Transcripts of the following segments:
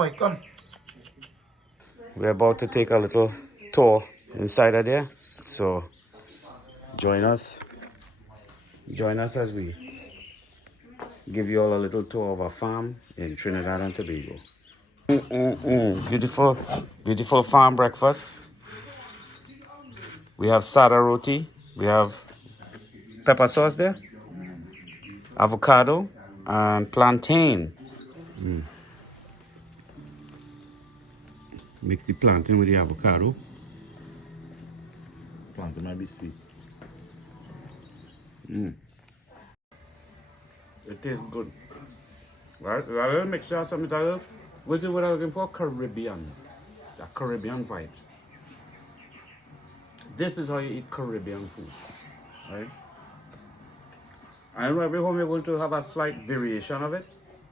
boy, come. We're about to take a little tour inside of there. So join us. Join us as we give you all a little tour of our farm in Trinidad and Tobago. Beautiful, beautiful farm breakfast. We have sada roti. We have pepper sauce there, avocado, and plantain. Mix the plantain with the avocado. Plantain might be sweet. It tastes good. Right? A little mixture of something else. What's it what I'm looking for? Caribbean. The Caribbean vibes. This is how you eat Caribbean food. Right? I know every home you're going to have a slight variation of it,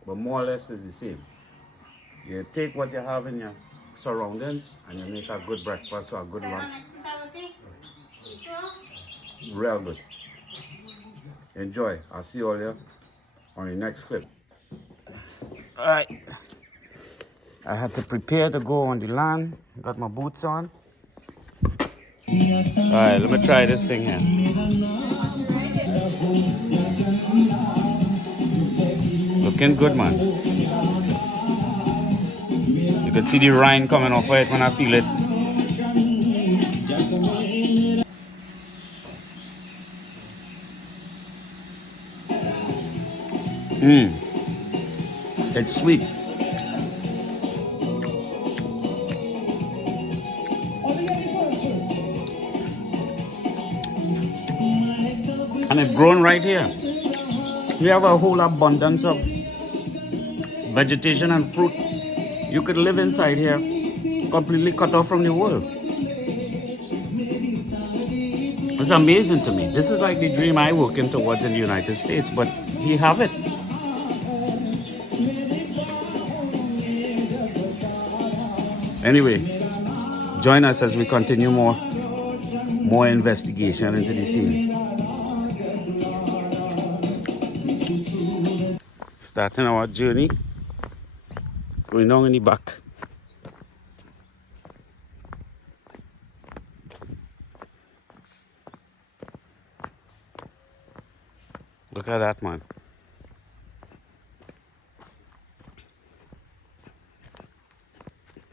but more or less it's the same. You take what you have in your surroundings and you make a good breakfast or a good lunch. Real good. Enjoy. I'll see you all here on the next clip. Alright. I had to prepare to go on the land. Got my boots on. Alright, let me try this thing here. Looking good, man. You can see the rind coming off of it when I peel it. It's sweet. And it's grown right here. We have a whole abundance of vegetation and fruit. You could live inside here, completely cut off from the world. It's amazing to me. This is like the dream I working towards in the United States, but we have it. Anyway, join us as we continue more investigation into the scene. Starting our journey, going down in the back. Look at that, man.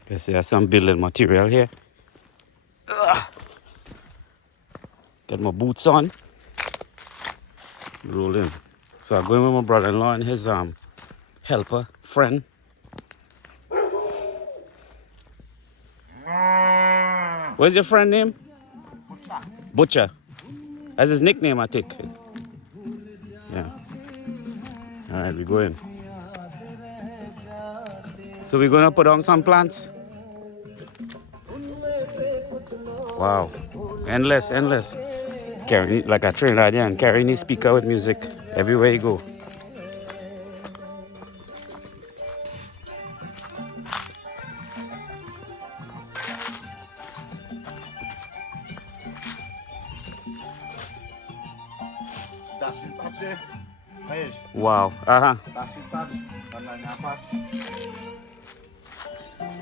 Guess there's some building material here. Get my boots on. Roll in. So I'm going with my brother-in-law and his helper, friend. What's your friend name? Butcher. That's his nickname, I think. Yeah. All right, we go in. So we're gonna put on some plants. Wow, endless. Carry like a Trinidadian, carrying his speaker with music everywhere you go. Wow,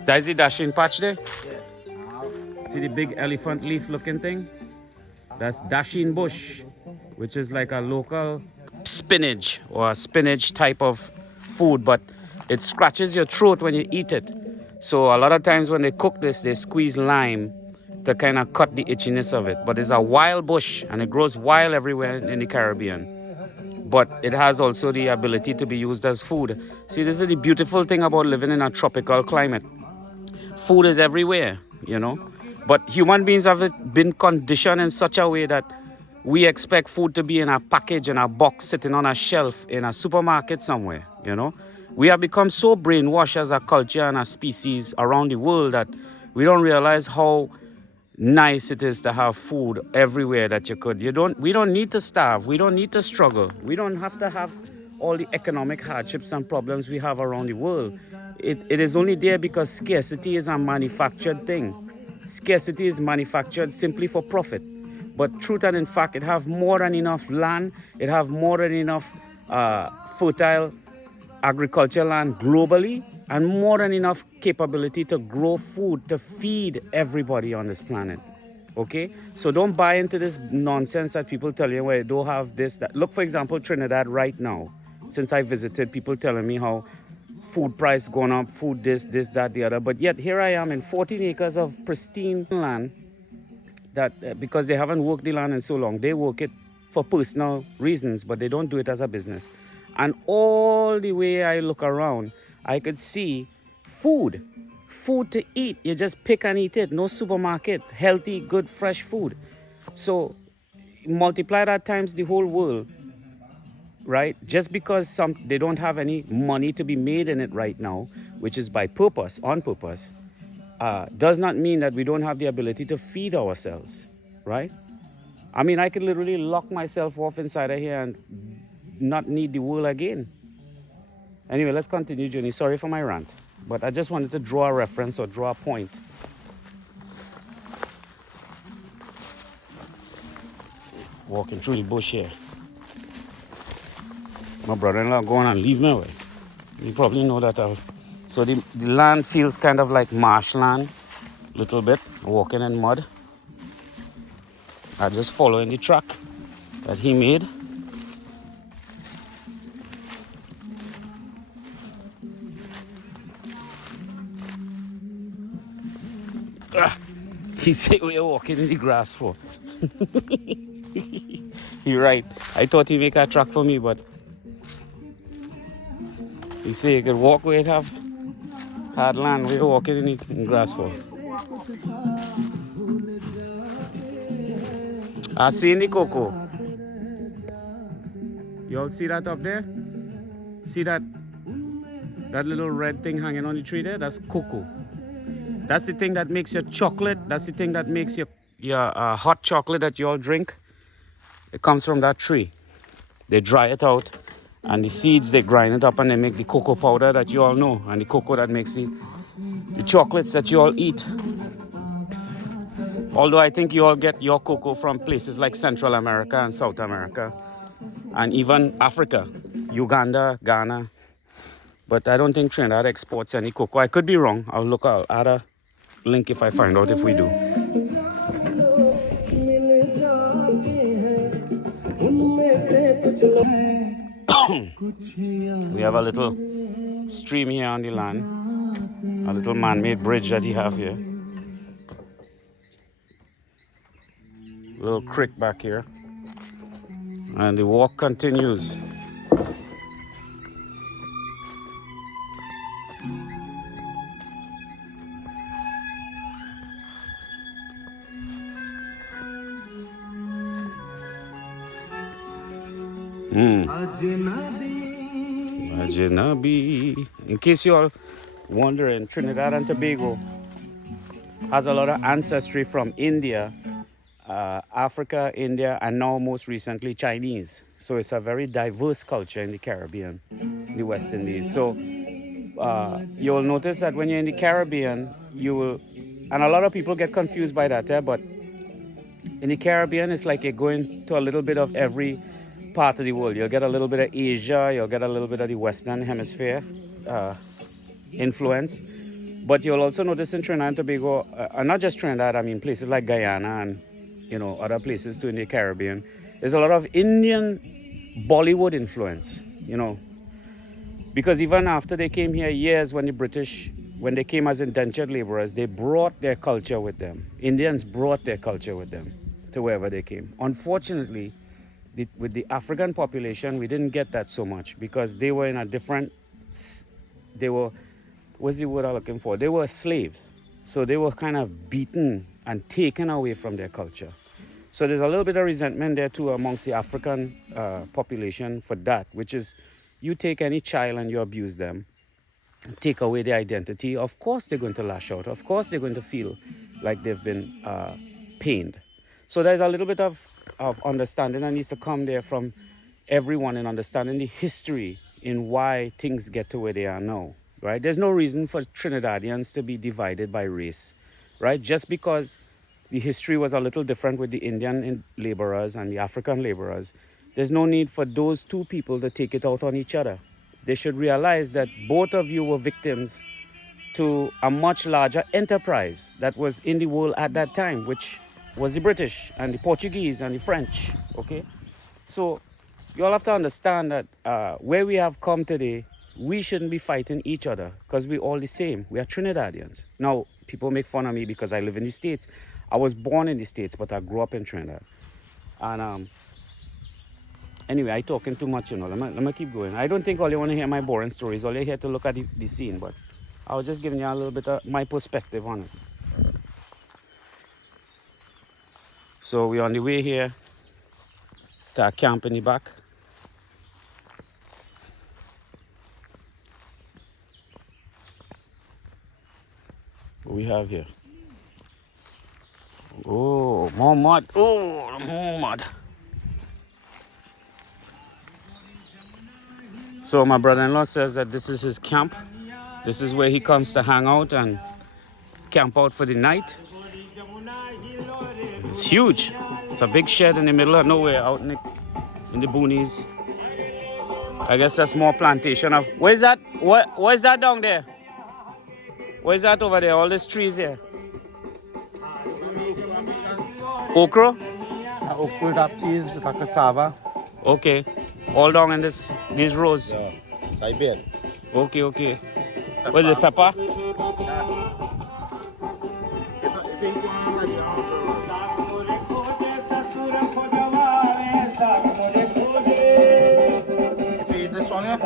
That's the dashing patch there? Yeah. See the big elephant leaf looking thing? That's dashing bush, which is like a local spinach or a spinach type of food, but it scratches your throat when you eat it. So a lot of times when they cook this, they squeeze lime to kind of cut the itchiness of it. But it's a wild bush and it grows wild everywhere in the Caribbean. But it has also the ability to be used as food. See, this is the beautiful thing about living in a tropical climate. Food is everywhere, you know. But human beings have been conditioned in such a way that we expect food to be in a package, in a box, sitting on a shelf in a supermarket somewhere, you know. We have become so brainwashed as a culture and a species around the world that we don't realize how nice it is to have food everywhere that you could. We don't need to starve. We don't need to struggle. We don't have to have all the economic hardships and problems we have around the world. It is only there because scarcity is a manufactured thing. Scarcity is manufactured simply for profit. But truth and in fact, it have more than enough land. It have more than enough fertile agricultural land globally and more than enough capability to grow food to feed everybody on this planet. Okay? So don't buy into this nonsense that people tell you where don't have this, that. Look, for example, Trinidad right now. Since I visited, people telling me how food price going up, food this, that, the other. But yet here I am in 14 acres of pristine land that because they haven't worked the land in so long, they work it for personal reasons, but they don't do it as a business. And all the way I look around, I could see food, food to eat. You just pick and eat it. No supermarket, healthy, good, fresh food. So multiply that times the whole world, right? Just because they don't have any money to be made in it right now, which is by purpose, on purpose, does not mean that we don't have the ability to feed ourselves, right? I mean, I could literally lock myself off inside of here and not need the world again. Anyway, let's continue, Johnny. Sorry for my rant, but I just wanted to draw a reference or draw a point. Walking through the bush here. My brother-in-law going and leave me away. You probably know that. So the land feels kind of like marshland, little bit, walking in mud. I just following the track that he made. He said we are walking in the grass for. You're right. I thought he make a track for me, but he said you could walk where it have hard land. We are walking in the grass for. I seen the cocoa. Y'all see that up there? See that little red thing hanging on the tree there? That's cocoa. That's the thing that makes your chocolate. That's the thing that makes your hot chocolate that you all drink. It comes from that tree. They dry it out, and the seeds, they grind it up, and they make the cocoa powder that you all know, and the cocoa that makes the chocolates that you all eat. Although I think you all get your cocoa from places like Central America and South America, and even Africa, Uganda, Ghana. But I don't think Trinidad exports any cocoa. I could be wrong. I'll add a link if I find out if we do. We have a little stream here on the land, a little man-made bridge that he have here. Little creek back here, and the walk continues. Ajnabi. In case you're wondering, Trinidad and Tobago has a lot of ancestry from India, Africa, India, and now most recently Chinese. So it's a very diverse culture in the Caribbean, the West Indies. So you'll notice that when you're in the Caribbean, you will, and a lot of people get confused by that, but in the Caribbean, it's like you're going to a little bit of every part of the world. You'll get a little bit of Asia, you'll get a little bit of the Western Hemisphere influence. But you'll also notice in Trinidad and Tobago, not just Trinidad, I mean places like Guyana and other places too in the Caribbean, there's a lot of Indian Bollywood influence, because even after they came here years when the British, when they came as indentured laborers, they brought their culture with them. Indians brought their culture with them to wherever they came. Unfortunately, with the African population, we didn't get that so much because they were in a different, what's the word I'm looking for? They were slaves. So they were kind of beaten and taken away from their culture. So there's a little bit of resentment there too amongst the African population for that, which is you take any child and you abuse them, take away their identity, of course they're going to lash out. Of course they're going to feel like they've been pained. So there's a little bit of understanding that needs to come there from everyone in understanding the history in why things get to where they are now, right? There's no reason for Trinidadians to be divided by race, right? Just because the history was a little different with the Indian laborers and the African laborers, there's no need for those two people to take it out on each other. they should realize that both of you were victims to a much larger enterprise that was in the world at that time, which was the British and the Portuguese and the French. Okay, so you all have to understand that where we have come today, we shouldn't be fighting each other because we're all the same. We are Trinidadians. Now, people make fun of me because I live in the States. I was born in the States, but I grew up in Trinidad. And anyway, I talking too much, you know. Let me keep going. I don't think all you want to hear my boring stories. All you here to look at the scene, but I was just giving you a little bit of my perspective on it. So we're on the way here to our camp in the back. What we have here? Oh, more mud. Oh, more mud. So my brother-in-law says that this is his camp. This is where he comes to hang out and camp out for the night. It's huge. It's a big shed in the middle of nowhere out in the boonies. I guess that's more plantation of... Where's that? Where's that down there? Where's that over there? All these trees here. Okra? Okra that is cassava. Okay. All down in these rows. Yeah. Tibet. Okay. What is it, pepper? This one, yeah?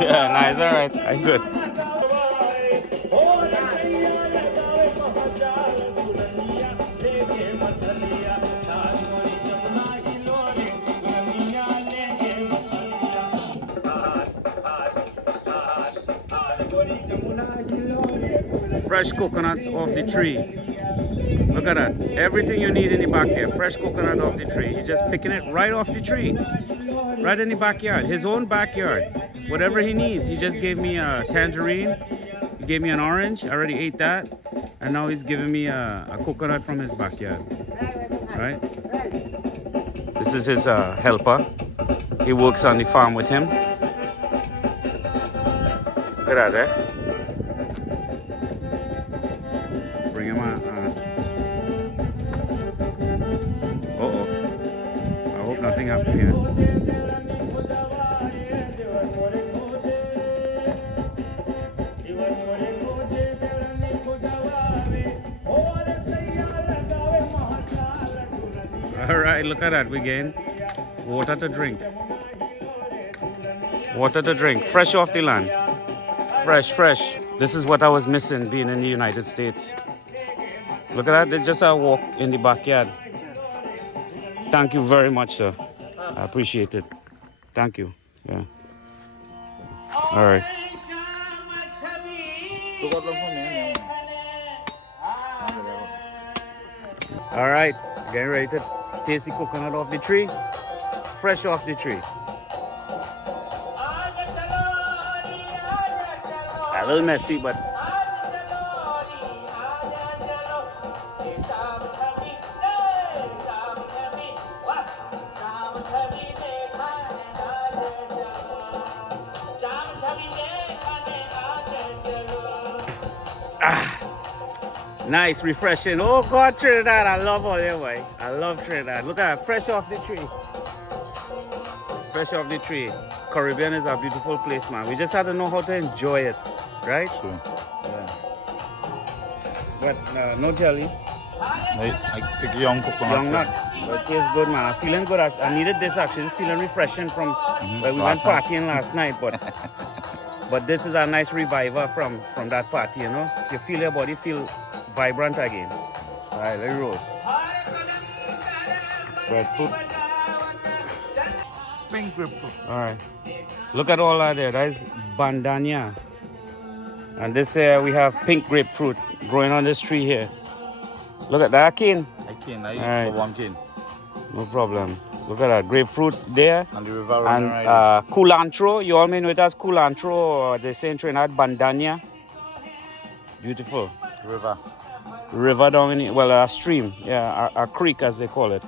Yeah, nice, alright. I'm good. Fresh coconuts off the tree. Look at that. Everything you need in the back here. Fresh coconut off the tree. He's just picking it right off the tree. Right in the backyard. His own backyard. Whatever he needs. He just gave me a tangerine. He gave me an orange. I already ate that. And now he's giving me a coconut from his backyard. Right? This is his helper. He works on the farm with him. Look at that, eh? Bring him on. I hope nothing happened here. Alright, look at that. We gain water to drink. Water to drink. Fresh off the land. Fresh. This is what I was missing being in the United States. Look at that. There's just a walk in the backyard. Thank you very much, sir. I appreciate it. Thank you. Yeah. All right. All right. Getting ready to taste the coconut off the tree. Fresh off the tree. A little messy, but nice, refreshing. Oh God, Trinidad, I love all your way. I love Trinidad. Look at that, fresh off the tree. Fresh off the tree. Caribbean is a beautiful place, man. We just have to know how to enjoy it, right? Sure. Yeah. But no jelly. I pick young coconut. Young nut. But it tastes good, man. I'm feeling good. I needed this actually. Just feeling refreshing from where we went partying last night. But this is a nice reviver from that party, you know. You feel your body feel vibrant again. All right, let me roll. Breadfruit. Pink grapefruit. All right. Look at all that there. That is bandania. And this here we have pink grapefruit growing on this tree here. Look at that cane. I Alright. one cane. No problem. Look at that grapefruit there. And the river And culantro. You all may know it as culantro, or they say in Trinidad bandania. Beautiful. River down in it. Well, a stream. Yeah, a creek as they call it.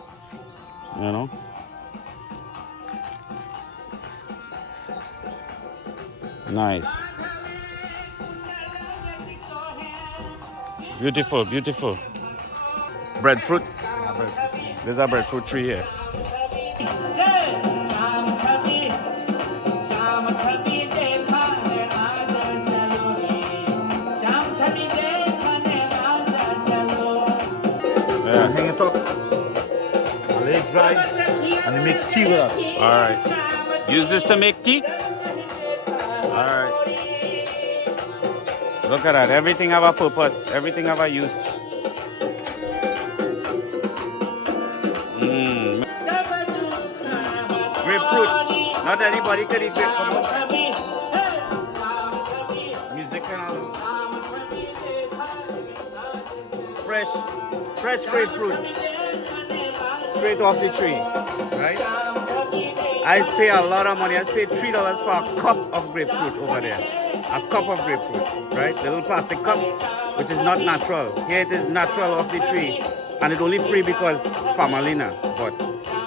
You know. Nice. Beautiful, beautiful. Breadfruit. There's a breadfruit tree here. Yeah. Hang it up. Lay it dry. And you make tea with that. Alright. Use this to make tea? Alright. Look at that. Everything have a purpose. Everything have a use. Grapefruit. Not anybody can eat grapefruit. Musical. Fresh grapefruit. Straight off the tree. Right? I pay a lot of money. I pay $3 for a cup of grapefruit over there. A cup of grapefruit, right? The little plastic cup, which is not natural. Here it is natural off the tree. And it's only free because Famalina. But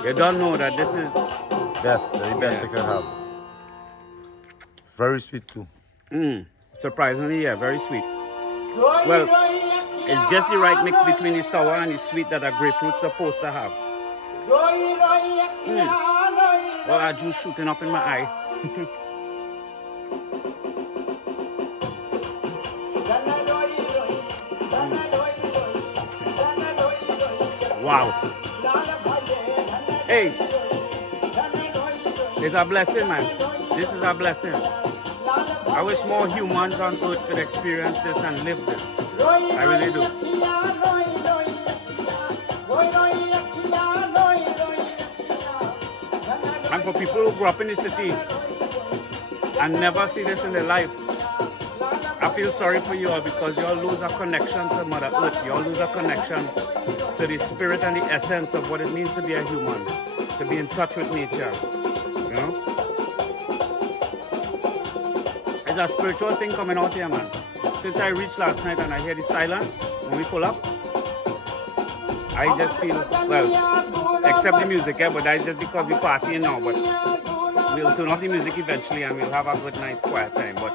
you don't know that this is... Best, the best you can have. It's very sweet too. Surprisingly, yeah, very sweet. Well, it's just the right mix between the sour and the sweet that a grapefruit's supposed to have. Well, that juice shooting up in my eye. Wow. Hey, it's a blessing, man. This is a blessing. I wish more humans on earth could experience this and live this. I really do. And for people who grew up in the city and never see this in their life, I feel sorry for you all because you all lose a connection to Mother Earth. You all lose a connection to the spirit and the essence of what it means to be a human, to be in touch with nature. You know? It's a spiritual thing coming out here, man. Since I reached last night and I hear the silence when we pull up, I just feel, well, except the music, yeah, but that's just because we're partying now, but we'll turn off the music eventually and we'll have a good, nice, quiet time. But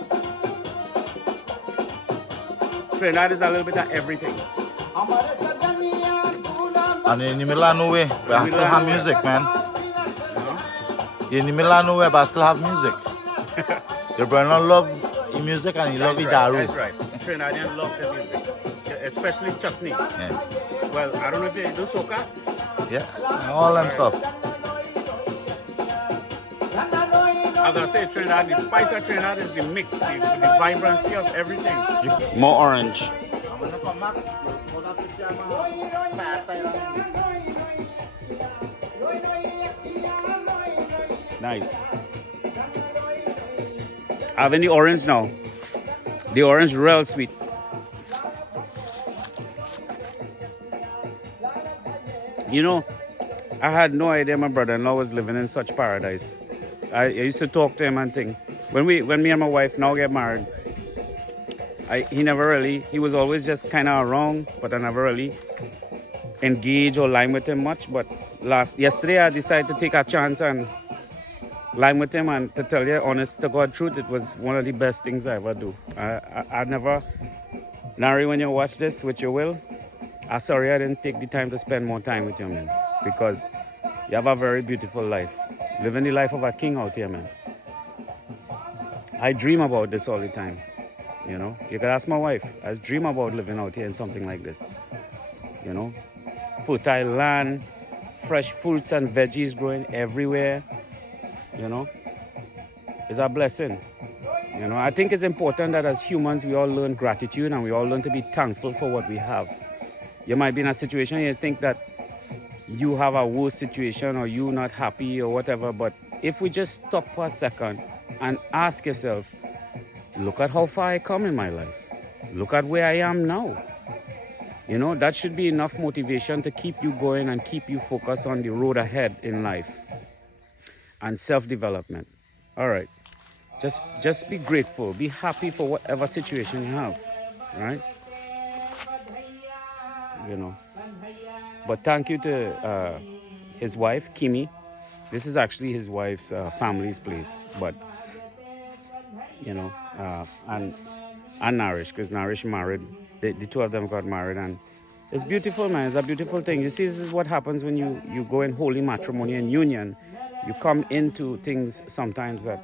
Trinidad is a little bit of everything. And in the middle of nowhere, but I still have music, man. You're in the middle of nowhere, but I still have music. Your brother love the music and he love the daru. That's right. Trinidadians love the music, especially chutney. Yeah. Well, I don't know if they do soca. Yeah, all them stuff. As I say, Trinidad, the spice of Trinidad is the mix, the vibrancy of everything. More orange. Nice. Having the orange now. The orange real sweet. You know, I had no idea my brother-in-law was living in such paradise. I used to talk to him and think. When me and my wife now get married, he was always just kind of around, but I never really engage or line with him much. But yesterday I decided to take a chance and line with him, and to tell you honest to God truth, it was one of the best things I ever do. I never, Nari, when you watch this, which you will, I'm sorry I didn't take the time to spend more time with you, man, because you have a very beautiful life. Living the life of a king out here, man. I dream about this all the time. You know, you can ask my wife. I dream about living out here in something like this. You know, fertile land, fresh fruits and veggies growing everywhere. You know, it's a blessing. You know, I think it's important that as humans we all learn gratitude and we all learn to be thankful for what we have. You might be in a situation and you think that you have a worse situation or you not happy or whatever, but if we just stop for a second and ask yourself, look at how far I come in my life. Look at where I am now. You know, that should be enough motivation to keep you going and keep you focused on the road ahead in life and self-development. All right. Just be grateful. Be happy for whatever situation you have, right? You know. But thank you to his wife, Kimmy. This is actually his wife's family's place. But, you know, and Naresh, because Naresh married. The two of them got married, and it's beautiful, man. It's a beautiful thing. You see, this is what happens when you go in holy matrimony and union. You come into things sometimes that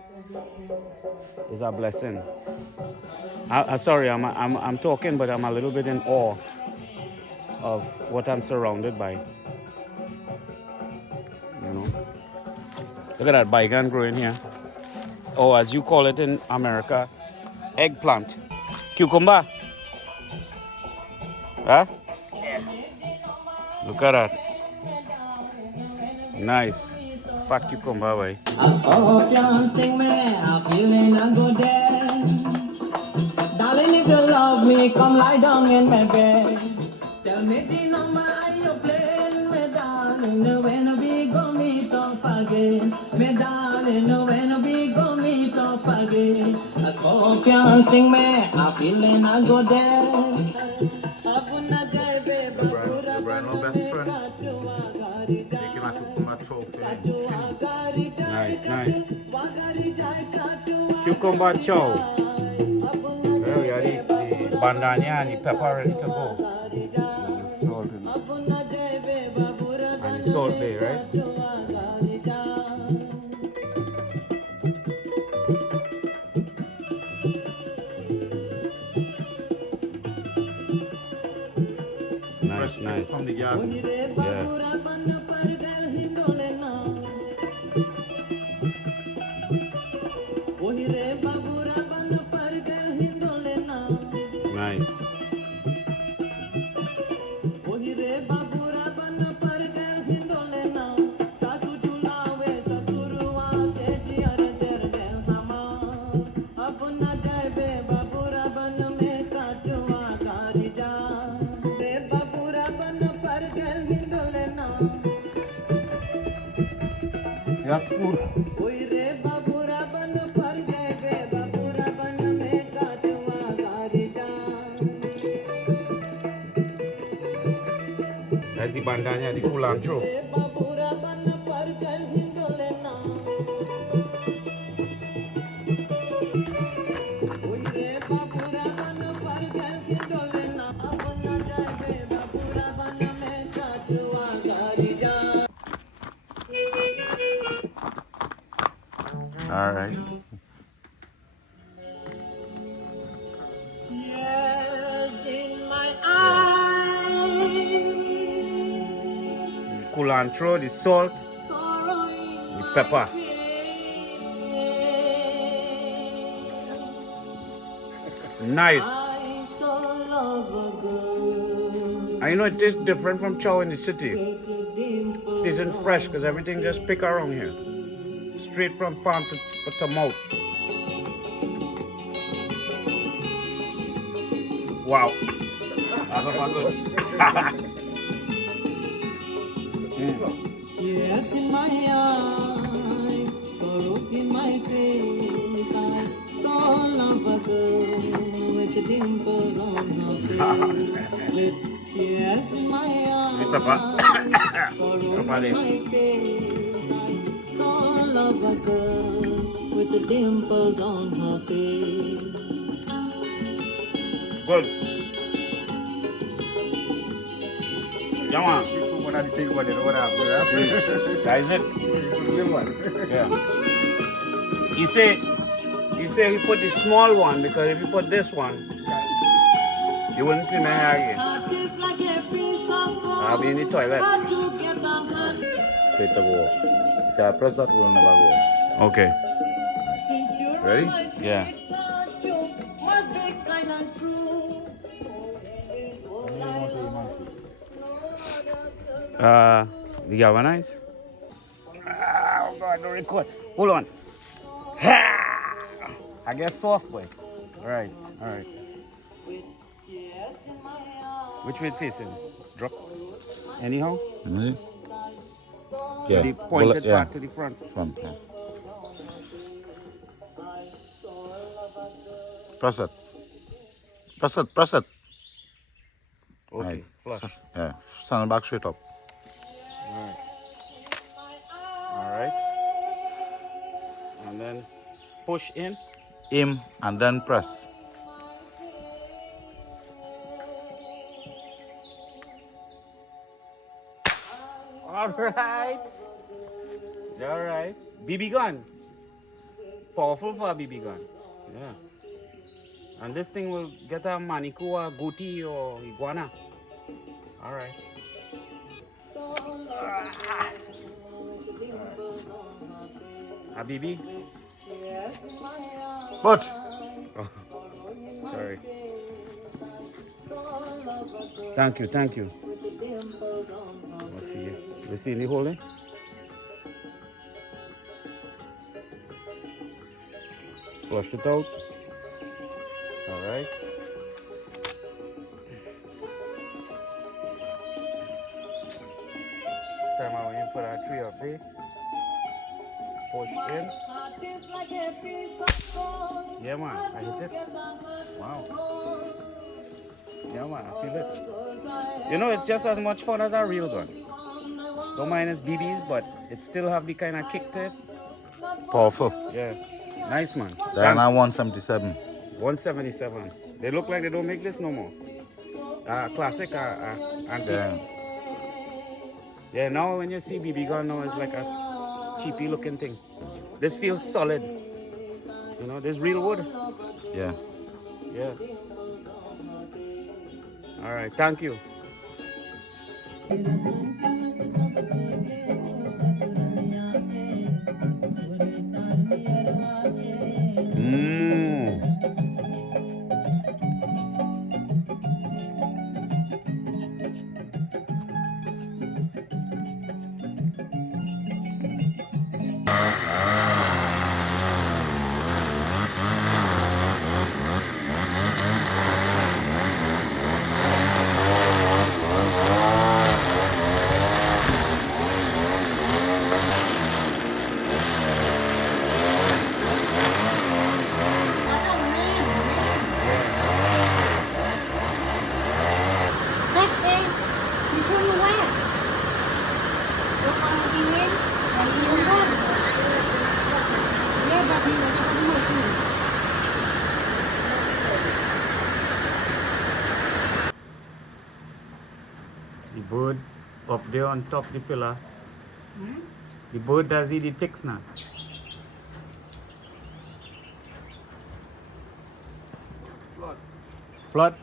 is a blessing. Sorry, I'm talking, but I'm a little bit in awe of what I'm surrounded by. You know, look at that bygone growing here. Oh, as you call it in America, eggplant, cucumber. Huh? Look at that. Nice. Fat cucumber, boy. Darling, if you love me, come lie down in my bed. Tell me the number are you playing, me darling, when we go meet up again. Me darling, when we go meet up again. A scorpion sing me, a feeling I go there. Brian, no best friend. Taking my trophy. Nice, nice. Cucumber chow. There we are, the bandana and the pepper ready to go. And the salt bay, right? Nice, nice. From the garden. Yeah. Nice. Yeah, food. That's the bandana, the culantro. All right. Tears in my eyes, The culantro, the salt, sorrow in the my pepper. face. Nice. I saw love a girl I know it tastes different from chow in the city. with a dimple. It isn't fresh because everything just pick around here. Straight from farm to mouth. Wow. That's not good. Tears in my eyes, sorrow in my face. I saw love a girl with the dimples on her face. With tears in my eyes, sorrow in my face. I saw love a girl with the dimples on her face. Good. Yeah, man. That is it. Yeah. He say he put the small one because if you put this one, you wouldn't see my hair again. I'll be in the toilet. Straight to go off. If I press that, it will never go off. Okay. Ready? Yeah. You galvanize? Oh God, don't record. Hold on. I guess soft boy. Alright, alright. Which way it facing? Drop. Anyhow? Mm-hmm. Yeah. The pointed part to the front. Front, yeah. Press it. Press it, press it. Okay, Right. flush. Yeah. Stand back straight up. Alright. Alright. And then push in. aim, and then press. Alright. Alright. BB gun. Powerful for a BB gun. Yeah. And this thing will get a manico, a goatee, or iguana. Alright. A BB? But Oh, sorry. Thank you, thank you. Let's see. Let's see in the hole, eh? Flush it out. Alright. Time I went for that tree up there. Push in. Yeah, man. I hit it. Wow. Yeah, man. I feel it. You know, it's just as much fun as a real gun. Don't mind it's BBs, but it still have the kind of kick to it. powerful. Yeah. Nice, man. Diana Thanks. 177. 177. They look like they don't make this no more. Classic, antique. Yeah. Yeah, now when you see BB gun now, it's like a cheapy looking thing. This feels solid. You know, this real wood. Yeah. Yeah. All right, thank you. Mmm. The bird up there on top the pillar. The bird does eat the ticks now. Flood.